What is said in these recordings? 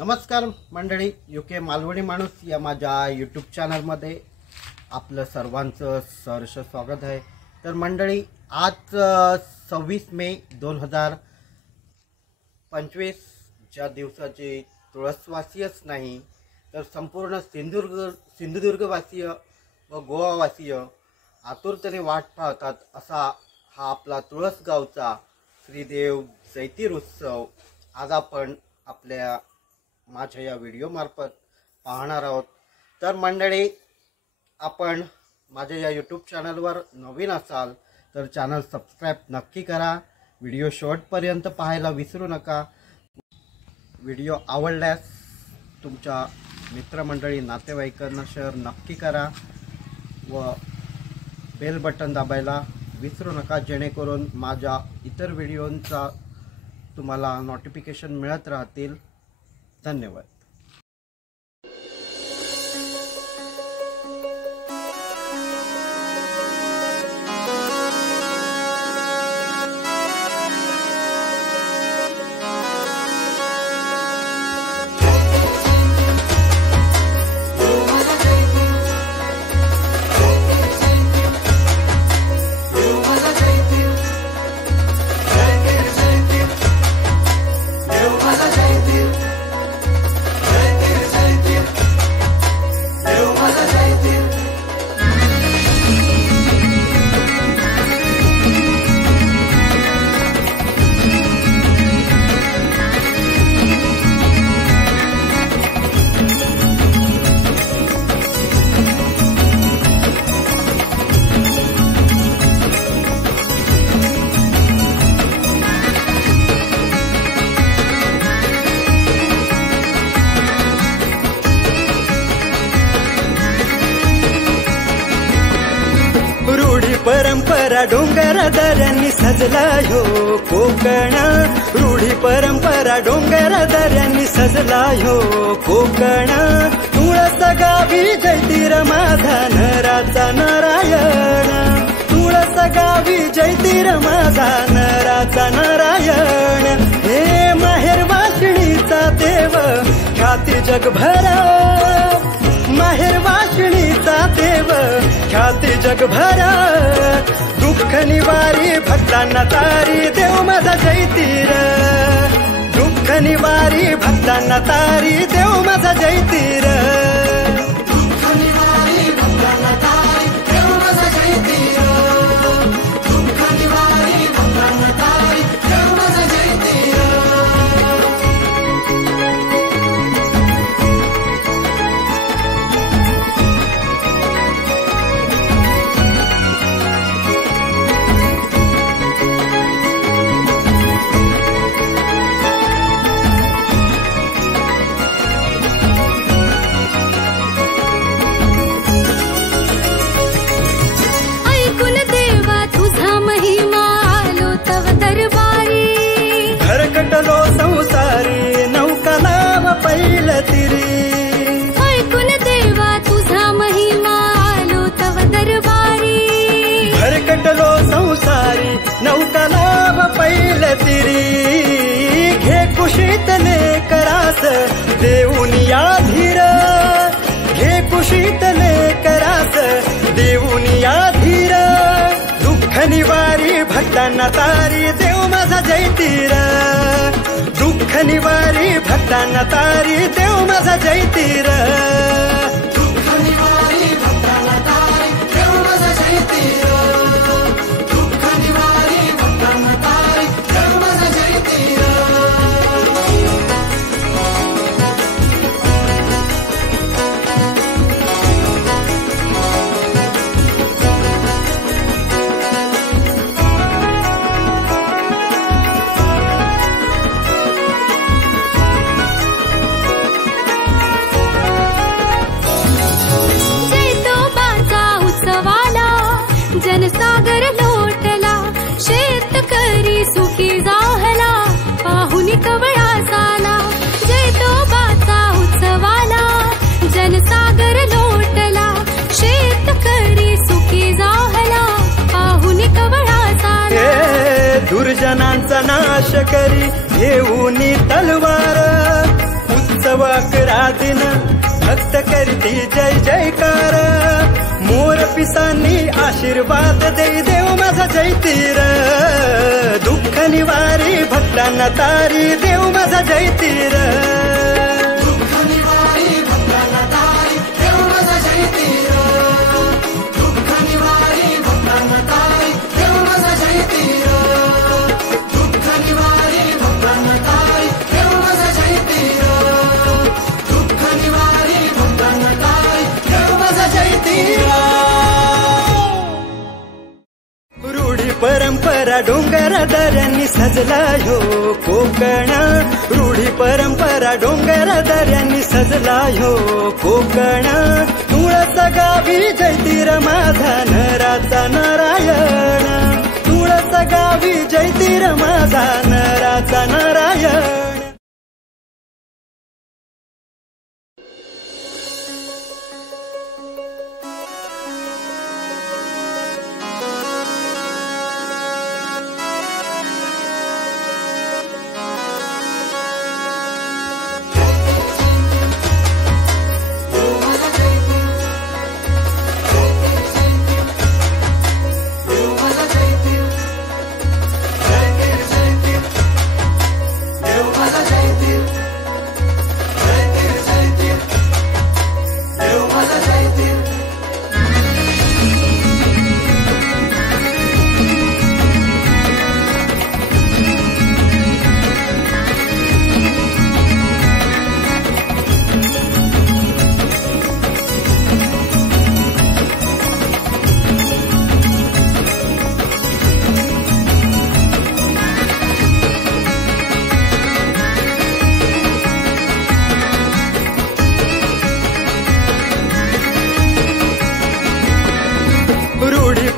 नमस्कार मंडळी, यूके मालवणी माणूस या माझ्या यूट्यूब चॅनलमध्ये आपलं सर्वांचं सहर्ष स्वागत आहे। तर मंडळी, आज 26 मे 2025 ज्या दिवसाचे तुळसवासीयच नाही तर संपूर्ण सिंधुदुर्गवासीय व गोवावासीय आतुरतेने वाट पाहतात असा हा आपला तुळसगावचा श्रीदेव जयंती उत्सव आज आपण आपल्या माझ्या या व्हिडिओ मार्फत पाहणार आहोत। तर मंडळी, आपण माझ्या या यूट्यूब चॅनलवर नवीन असाल तर चॅनल सबस्क्राइब नक्की करा। व्हिडिओ शेवटपर्यंत पाहायला विसरू नका। व्हिडिओ आवडल्यास तुमच्या मित्रमंडळी नातेवाईकांना शेअर नक्की करा व बेल बटन दाबायला विसरू नका, जेणेकरून माझ्या इतर व्हिडिओंचा तुम्हाला नोटिफिकेशन मिळत राहतील। धन्यवाद। परंपरा डोंगर दऱ्यांनी सजला ह्यो कोकण, रूढी परंपरा डोंगर दऱ्यांनी सजला ह्यो कोकण। तुळस गावी जयतीर माझा नराचा नारायण, तुळस गावी जयतीर माझा नराचा नारायण। हे माहेर वाशिणीचा देव ख्याती जगभर, माहेर वाशिणीचा देव ख्याती जगभर। दुःख निवारी भक्तांना तारी देव माझा जयतीर, दुःख निवारी भक्तांना तारी देव माझा जयतीर, दुःख निवारी भक्तांना तारी देव माझा जयतीर, दुःख निवारी भक्तांना तारी देव माझा जयतीर। घरकटलो संसारी नौका नाव पैल तिरी, ऐकून देवा तुझा महिमा आलो तव दरबारी। घरकटलो संसारी नौका नाव पैल तिरी, घे कुशीतले करास देऊनिया धीर, घे कुशीतले करास देऊनिया धीर। दुःख निवारी भक्तांना तारी देव माझा जयतीर, दुःख निवारी भक्तांना तारी देव माझा जयतीर, दुःख निवारी भक्तांना तारी देव माझा जयतीर, दुःख निवारी भक्तांना तारी देव माझा जयतीर। जनसागर लोटला, शेतकरी सुखी जाहला, पाहुनी कवळा साला। जैतोबाचा उत्सवाला जनसागर लोटला, शेतकरी सुखी जाहला, पाहुनी कवळा साला। दुर्जनांचा नाश करी घेऊन तलवार, उत्सव 11 दिन भक्त करती जय जयकार मोर पिसांनी आशीर्वाद देई देव माझा जयतीर दुःख निवारी भक्तांना तारी देव माझा जयतीर रूढी परंपरा डोंगर दऱ्यांनी सजला ह्यो कोकण रूढी परंपरा डोंगर दऱ्यांनी सजला ह्यो कोकण तुळस गावी जयतीर माझा नराचा नारायण तुळस गावी जयतीर माझा नराचा नारायण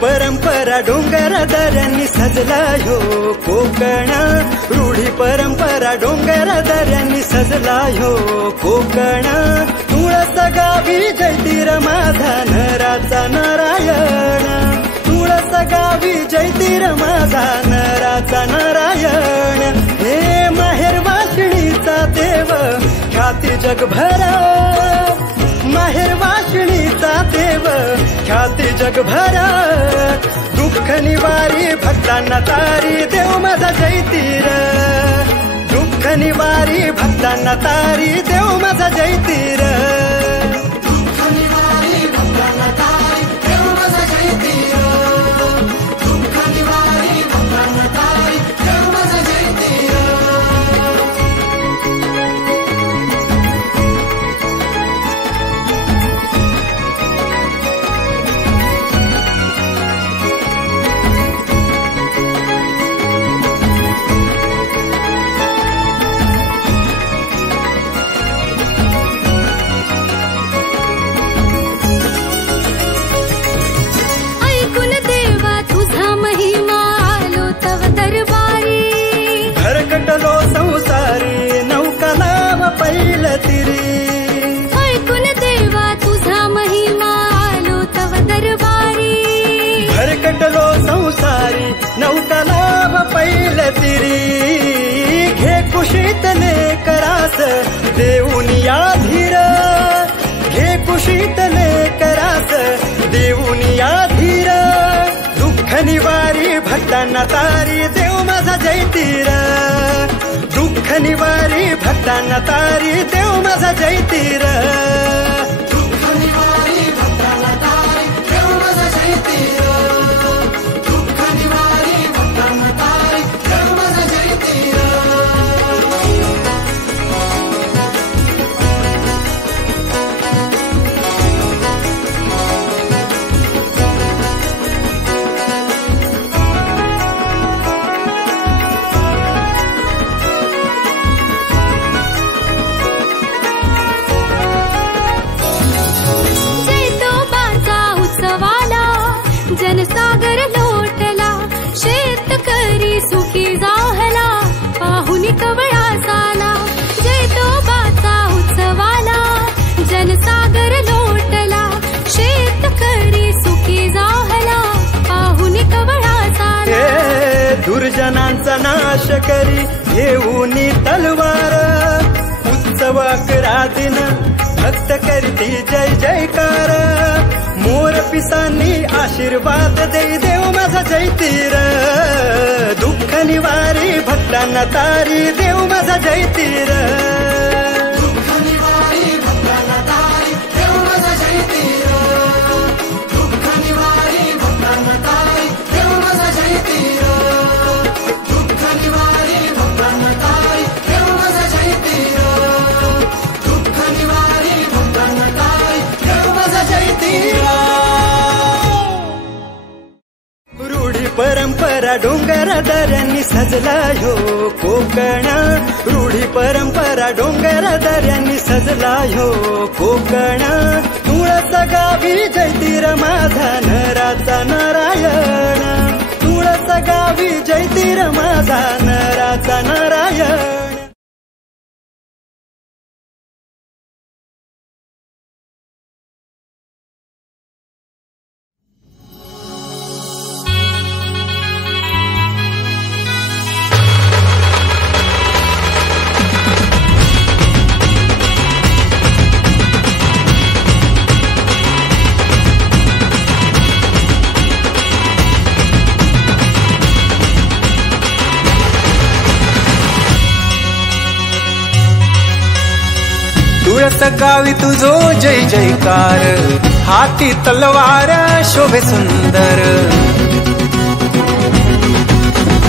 परंपरा डोंगर दऱ्यांनी सजला ह्यो कोकण रूढी परंपरा डोंगर दऱ्यांनी सजला ह्यो कोकण तुळस गावी जयतीर माझा नराचा नारायण तुळस गावी जयतीर माझा नराचा नारायण हे माहेर वाशिणीचा देव ख्याती जगभर माहेर वाशिणीचा देव ख्याती जगभर दुःख निवारी भक्तांना तारी देव माझा जयतीर दुःख निवारी भक्तांना तारी देव माझा जयतीर भरकटलो संसारी नौका नाव पैल तिरी ऐकून देवा तुझा महिमा आलो तव दरबारी भरकटलो संसारी नौका नाव पैल तिरी घे कुशीतले करास देऊनिया धीर घे कुशीतले करास देऊनिया धीर दुःख निवारी भक्तांना तारी देव माझा जयतीर दुःख निवारी भक्तांना तारी देव माझा जयतीर दुःख निवारी भक्तांना तारी देव माझा जयतीर दुःख निवारी भक्तांना तारी देव माझा जयतीर जनसागर लोटला शेतकरी सुखी जाहला पाहुनी कवळा साला जयतो बाचा उत्सवाला जनसागर लोटला शेतकरी सुखी जाहला पाहुनी कवळा साला दुर्जनांचा नाश करी घेऊन तलवार उत्सव नव 11 दिन भक्त करती जय जयकार मोर पिसांनी आशीर्वाद देई देव माझा जयतीर दुःख निवारी भक्तांना तारी देव माझा जयतीर रूढी परंपरा डोंगर दऱ्यांनी सजला ह्यो कोकण रूढी परंपरा डोंगर दऱ्यांनी सजला ह्यो कोकण तुळस गावी जयतीर माझा नराचा नारायण तुळस गावी जयतीर माझा नराचा नारायण तुळस गावी तुझो जय जयकार हाती तलवार शोभे सुंदर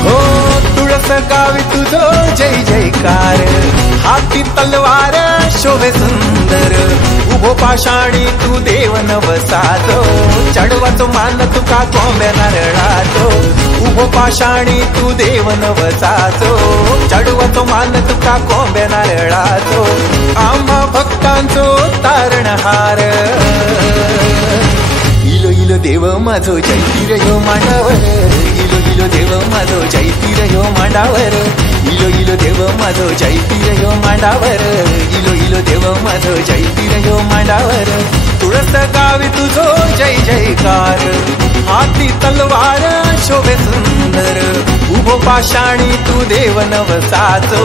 हो तुळस गावी तुझो जय जयकार हाती तलवार शोभे सुंदर उभो पाषाणी तू देव नवसाचो चढवाचो मान तुका कोंब्या नारळाचो उभो पाषाणी तू देव नवसाचो चढवाचो मान तुका कोंब्या नारळाचो आम्हा भक्तांचो तारणहार इलो इलो देव माझो जयतीर ह्यो मांडावर इलो इलो देव माझो जयतीर ह्यो मांडावर इलो इलो देव माझो जयतीर ह्यो मांडावर इलो इलो देव माझो जयतीर ह्यो मांडावर तुळस गावी तुझो जय जयकार हाती तलवार शोभे सुंदर उभो पाषाणी तू देव नवसाचो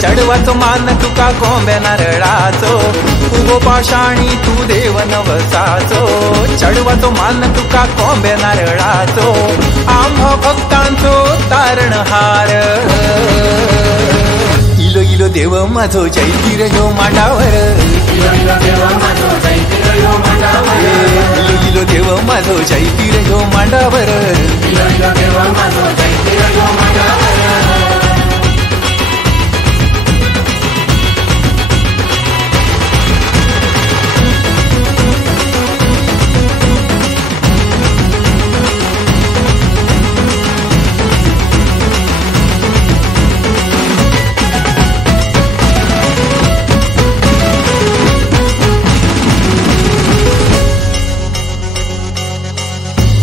चढवाचो मान तुका कोंब्या नारळाचो उभो पाषाणी तू देव नवसाचो चढवाचो मान तुका कोंब्या नारळाचो आम्हा भक्तांचो तारणहार इलो इलो देव माझो जयतीर ह्यो मांडावर इलो इलो देव माझो जयतीर ह्यो मांडावर इलो इलो देव माझो जयतीर ह्यो मांडावर इलो इलो देव माझो जयतीर ह्यो मांडावर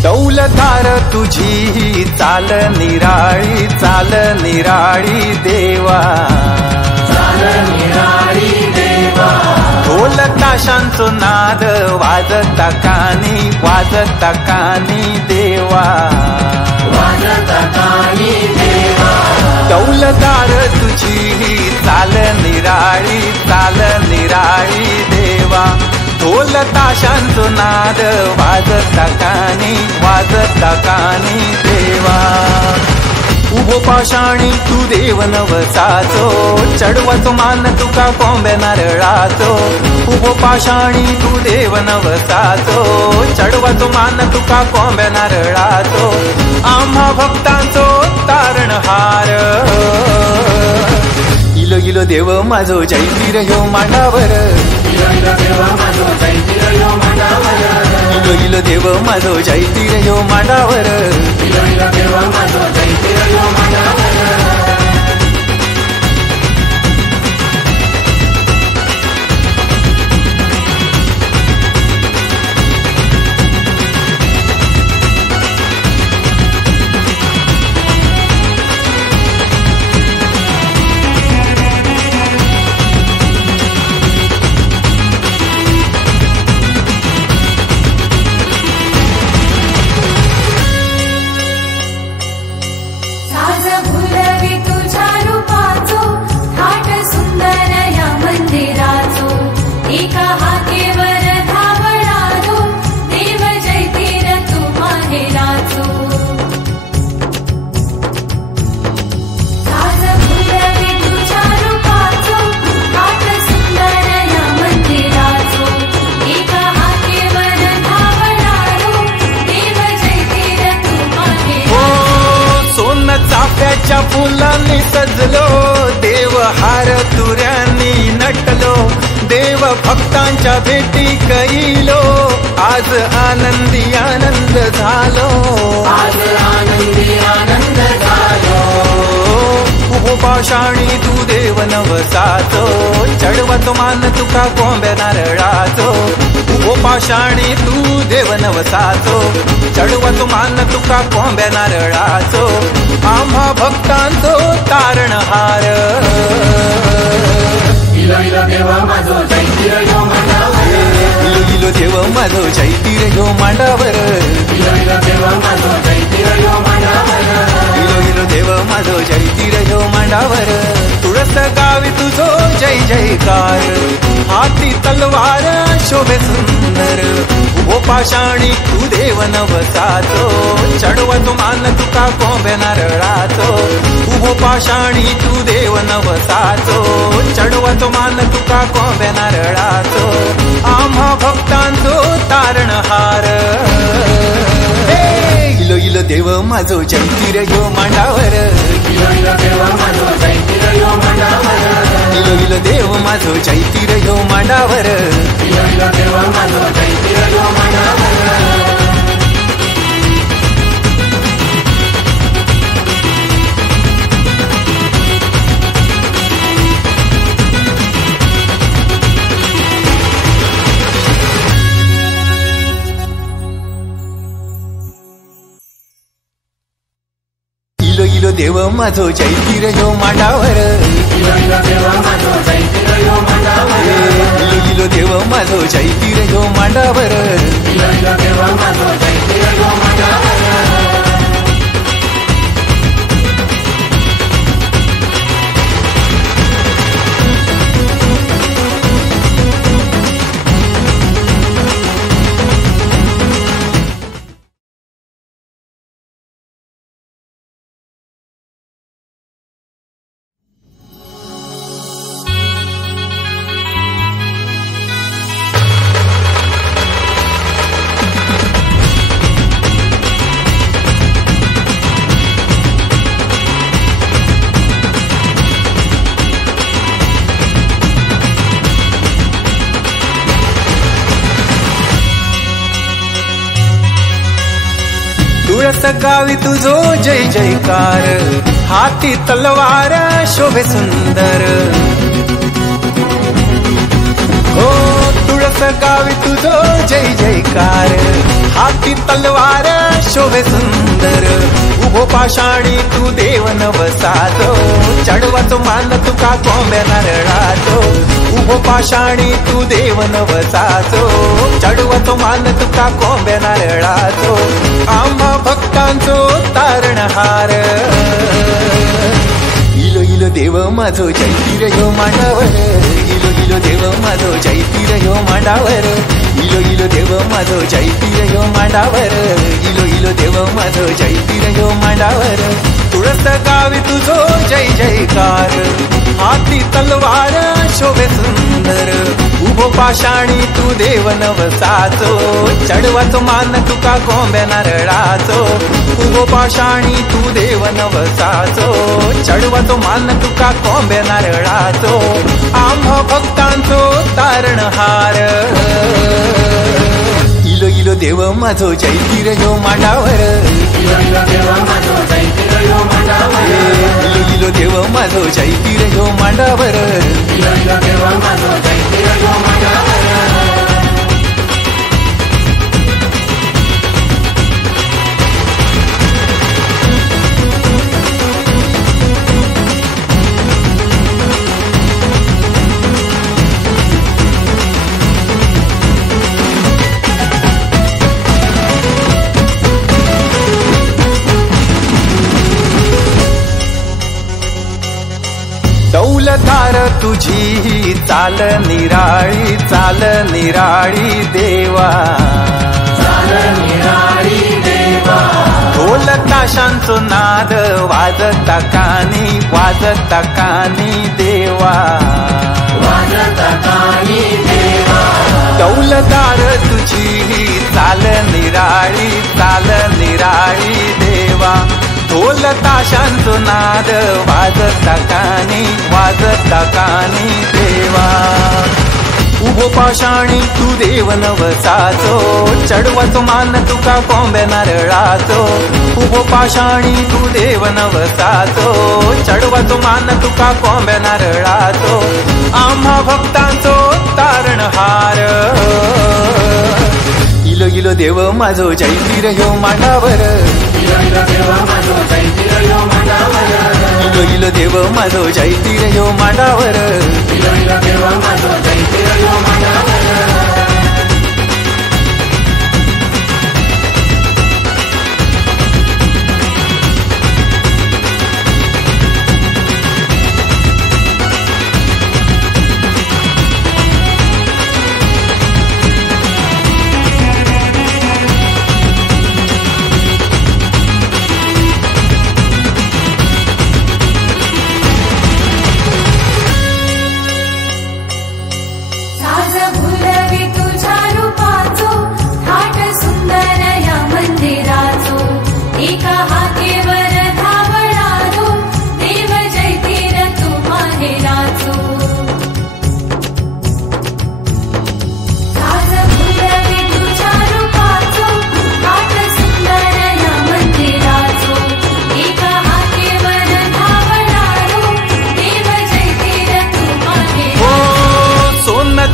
दौलतार तुझी चाल निराळी देवा ढोल ताशांचो नाद वाजता कानी देवा दौलतार तुझी चाल निराळी देवा ढोल ताशांचो नाद वाजता कानी देवा उभो पाषाणी तू देव नवसाचो चढवाचो मान तुका कोंब्या नारळाचो उभो पाषाणी तू देव नवसाचो चढवाचो मान तुका कोंब्या नारळाचो आम्हा भक्तांचो तारणहार इलो इलो देव माझो जयतीर ह्यो मांडावर इलो इलो देव माझो जयतीर ह्यो मांडावर इलो इलो देव माझो जयतीर ह्यो मांडावर इलो इलो देव माझो जयतीर ह्यो मांडावर साज फुलवित भक्तांच्या भेटी कैलो, आज आनंदी आनंद झालो, आज आनंदी आनंद झालो. उभो पाषाणी तू देव नवसाचो, चढवतो मान तुका कोंब्या नारळाचो. उभो पाषाणी तू देव नवसाचो, चढवतो मान तुका कोंब्या नारळाचो. आम्हा भक्तांचो तारणहार. इलो इलो देव माझो चैतीर यो मांडावर, इलो इलो देव माझो चैतीर यो मांडावर, इलो इलो देव माझो चैतीर यो मांडावर, इलो इलो देव माझो चैतीर यो मांडावर. तुळस गावी तुझो जय जयकार, हाती तलवार शोभे सुंदर. उभो पाषाणी तू देव नवसाचो, चढवतो मान तुका कोंब्या नारळाचो. उभो पाषाणी तू देव नवसाचो, चढवतो मान तुका कोंब्या नारळाचो. आम्हा भक्तांचो तारणहार. इलो इलो देव माझो चैतीर यो मांडावर, इलो इलो देव माझो चैतीर यो मांडावर, इलो इलो देव माझो चैतीर यो मांडावर. इलो इलो देव माझो चैतीर यो मांडावर. इलो इलो देव माझो चैतीर यो मांडावर, इलो इलो देव माझो चैतीर यो मांडावर, इलो इलो देव माझो चैतीर यो मांडावर. इलो इलो देव माझो चैतीर यो मांडावर. तुळस गावी तुझो जय जयकार, हाती तलवार शोभे सुंदर. हो तुळस गावी तुझो जय जयकार, हाती तलवार शोभे सुंदर. उभो पाषाणी तू देव नवसाचो, चढवाचो मान तुका कोंब्या नारळाचो. उभो पाषाणी तू देव नवसाचो, चढवाचो मान तुका कोंब्या नारळाचो. आम्हा भक्तांचो तारणहार. इलो इलो देव माझो चैतीर यो मांडावर, इलो इलो देव माझो चैतीर यो मांडावर. इलो इलो देव माझो चैतीर यो मांडावर, इलो इलो देव माझो चैतीर यो मांडावर. तुळस गावी तुझो जय जयकार, हाती तलवार शोभे सुंदर. उभो पाषाणी तू देव नवसाचो, चढवाचो मान तुका कोंब्या नारळाचो. उभो पाषाणी तू देव नवसाचो, चढवाचो मान तुका कोंब्या नारळाचो. आम्हा भक्तांचो तारणहार. इलो इलो देव माझो चैतीर यो मांडावर, इलो इलो देव माझो चैतीर यो मांडावर, इलो इलो देव माझो चैतीर यो मांडावर. इलो इलो देव माझो चैतीर यो मांडावर. दौलतार तुझी चाल निराळी, चाल निराळी देवा, चाल निराळी देवा. ढोल ताशांचो नाद वाजता कानी, वाजता कानी देवा, वाजता कानी देवा. दौलतार तुझी चाल निराळी, चाल निराळी देवा. ढोल ताशांचो नाद वाजता कानी, वाजता कानी देवा. उभो पाषाणी तू देव नवसाचो चढवाचो मान तुका कोंब्या नारळाचो उभो पाषाणी तू देव नवसाचो चढवाचो मान तुका कोंब्या नारळाचो आम्हा भक्तांचो तारणहार इलो इलो देव माझो जैतीर ह्यो मांडावर इलो इलो देव माझो जैतीर ह्यो मांडावर इलो इलो देव माझो जैतीर ह्यो मांडावर इलो इलो देव माझो जैतीर ह्यो मांडावर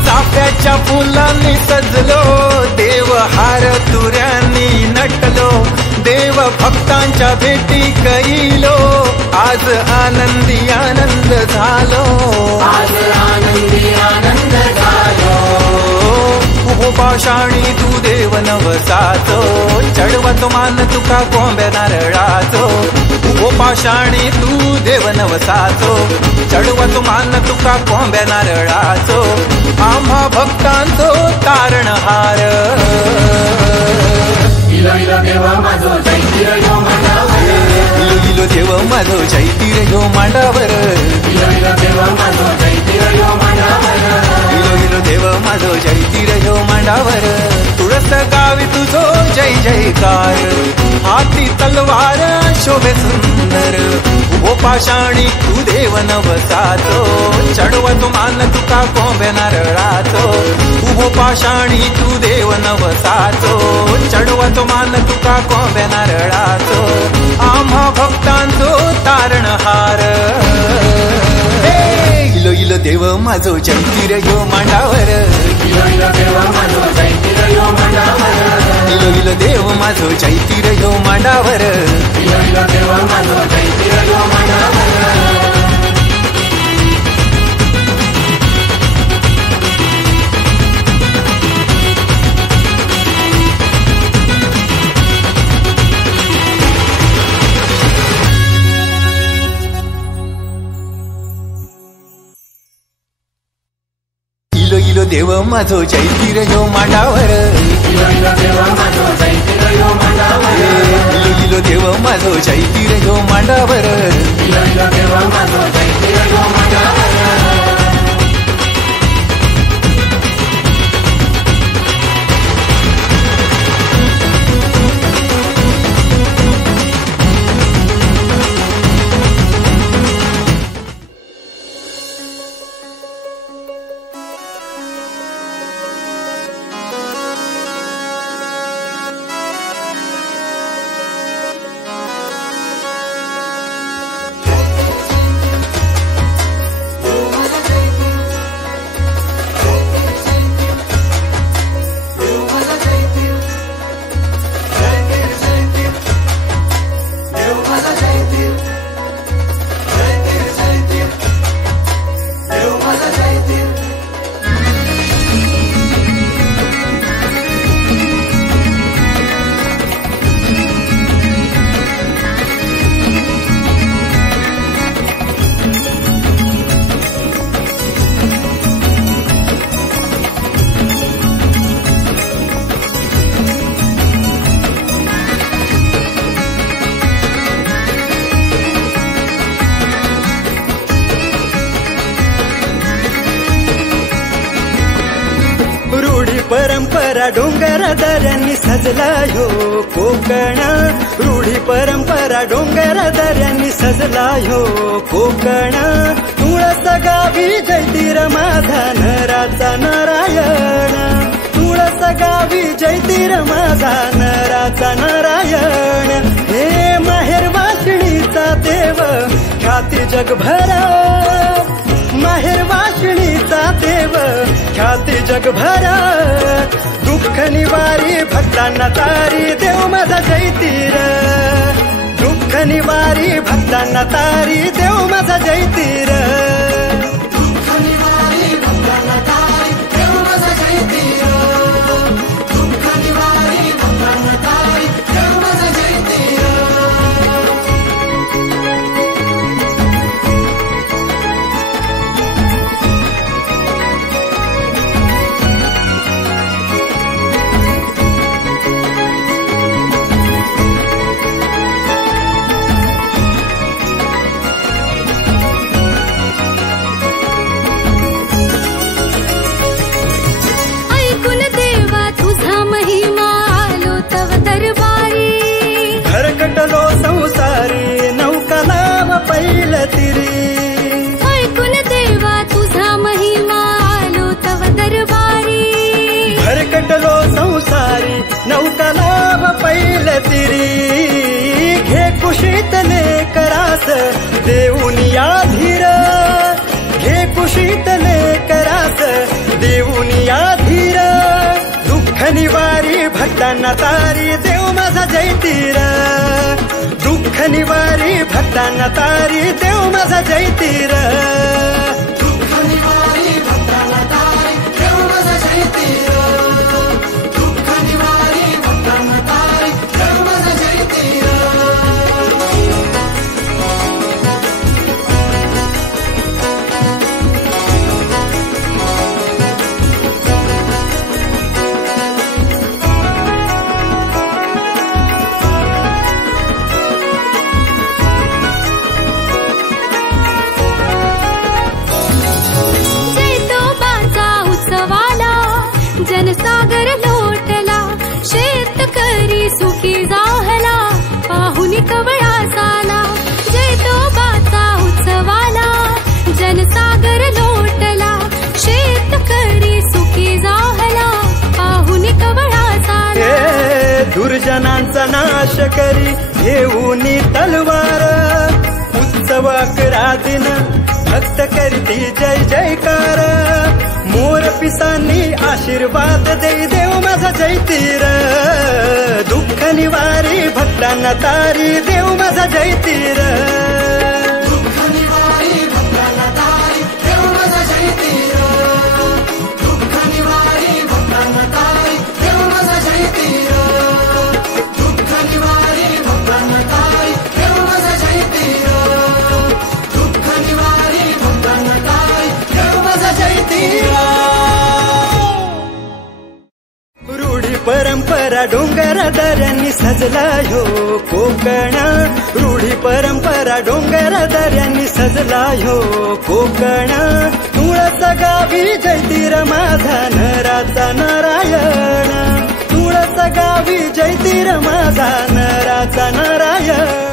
चाफ्याच्या फुलांनी सजलो देव हार तुऱ्यांनी नटलो देव भक्तांच्या भेटी करीलो आज आनंदी आनंद झालो आज आनंदी आनंद झालो उभो पाषाणी तू देव नवसाचो चढवाचो मान तुका कोंब्या नारळाचो उभो पाषाणी तू देव नवसाचो चढवाचो मान तुका कोंब्या नारळाचो आम्हा भक्तांचो तारणहार इलो इलो देव माझो जैतीर ह्यो मांडावर इलो इलो देव माझो जैतीर ह्यो मांडावर इलो इलो देव माझो जैतीर ह्यो मांडावर इलो इलो देव माझो जैतीर ह्यो मांडावर तुळस गावी तुझो जय जयकार हाती तलवार शोभे सुंदर उभो पाषाणी तू देव नवसाचो चढवाचो मान तुका कोंब्या नारळाचो उभो पाषाणी तू देव नवसाचो चढवाचो मान तुका कोंब्या नारळाचो आम्हा भक्तांचो तारणहार इलो इलो देव माझो जैतीर ह्यो मांडावर इलो इलो देव माझो जैतीर ह्यो मांडावर इलो इलो देव माझो जैतीर ह्यो मांडावर इलो इलो देव माझो जैतीर ह्यो मांडावर इलो इलो देव माझो जैतीर ह्यो मांडावर इलो इलो देव माझो जैतीर ह्यो मांडावर इलो इलो देव माझो जैतीर ह्यो मांडावर इलो इलो देव माझो जैतीर ह्यो मांडावर परंपरा डोंगर दऱ्यांनी सजला ह्यो कोकण रूढी परंपरा डोंगर दऱ्यांनी सजला ह्यो कोकण तुळस गावी जैतीर माझा नराचा नारायण जैतीर माझा नराचा नारायण हे माहेर वाशिणीचा देव ख्याती जगभर माहेर वाशिणीचा देव ख्याती जगभर दुःख निवारी भक्तांना तारी देव माझा जैतीर दुःख निवारी भक्तांना तारी देव माझा जैतीर घरकटलो संसारी नौका लाव पैल तिरी ऐकून देवा तुझा महिमा आलो तव दरबारी घरकटलो संसारी नौका लाव पैल तिरी घे कुशीतले करास देऊनिया धीर घे कुशीतले करास देऊनिया धीर दुःख निवारी भक्तांना तारी देव माझा जैतीर दुःख निवारी भक्तांना तारी देव माझा जैतीर दुःख निवारी भक्तांना तारी देव माझा जैतीर दुःख निवारी भक्तांना तारी देव माझा जैतीर जनसागर लोटला शेतकरी सुखी जाहला पाहुनी कवळा साला जैतोबाचा उत्सवाला जनसागर लोटला शेतकरी सुखी जाहला पाहुनी कवळा साला दुर्जनांचा नाश करी घेऊनी तलवार उत्सव 11 दिन भक्त करती जय जयकार मोर पिसांनी आशीर्वाद देई देव माझा जैतीर दुःख निवारी भक्तांना तारी देव माझा जैतीर दुःख निवारी भक्तांना तारी देव माझा जैतीर दुःख निवारी भक्तांना तारी देव माझा जैतीर दुःख निवारी भक्तांना तारी देव माझा जैतीर दुःख निवारी भक्तांना तारी देव माझा जैतीर परंपरा डोंगर दऱ्यांनी सजला ह्यो कोकण रूढी परंपरा डोंगर दऱ्यांनी सजला ह्यो कोकण तुळस गावी जैतीर माझा नराचा नारायण तुळस गावी जैतीर माझा नराचा नारायण